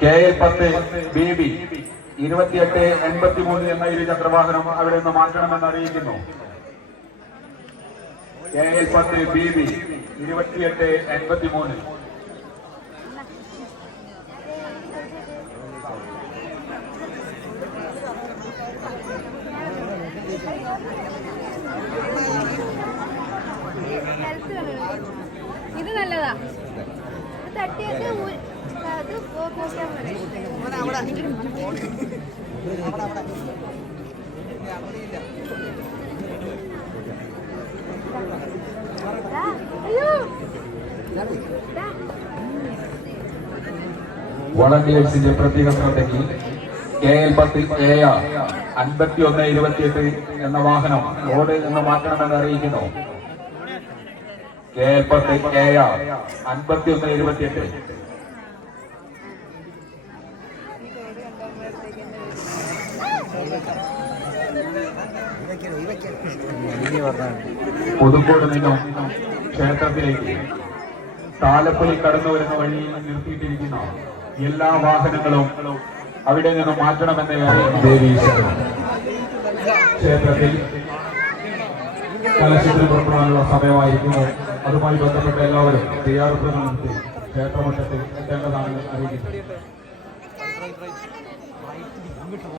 K L പത്ത് B B ഇരുപത്തിയെട്ട് എൺപത്തി മൂന്ന് എന്ന ഇരുചക്രവാഹനം അവിടെ നിന്ന് മാറ്റണമെന്ന് അറിയിക്കുന്നു. കെ എൽ പത്ത് ബി ബി ഇരുപത്തിയെട്ട് എൺപത്തി മൂന്ന് ഇത് നല്ലതാ. ദാ. വോളണ്ടിയേഴ്സിന്റെ പ്രത്യേക ശ്രദ്ധയ്ക്ക് കെ എൽ പത്തിൽ എ ആർ അൻപത്തി ഒന്ന് ഇരുപത്തിയെട്ട് എന്ന വാഹനം റോഡ് നിന്ന് മാറ്റണമെന്ന് അറിയിക്കുന്നു. കെ എൽ പത്ത് എ ആർ അൻപത്തി ഒന്ന് ഇരുപത്തിയെട്ട് പുതുക്കോട് നിന്നും ക്ഷേത്രത്തിലേക്ക് താലപ്പൊലി കടന്നു വരുന്ന വഴിയിൽ നിർത്തിയിട്ടിരിക്കുന്ന. എല്ലാ വാഹനങ്ങളും അവിടെ നിന്ന് മാറ്റണമെന്ന് ദേവി ക്ഷേത്രത്തിൽ കലശത്തിന് പുറപ്പെടാനുള്ള സമയമായിരിക്കുന്നു. അതുമായി ബന്ധപ്പെട്ട എല്ലാവരും തയ്യാറെടുപ്പുകൾ നടത്തി ക്ഷേത്രമട്ടത്തിൽ എത്തേണ്ടതാണെന്ന് അറിയിക്കുന്നു.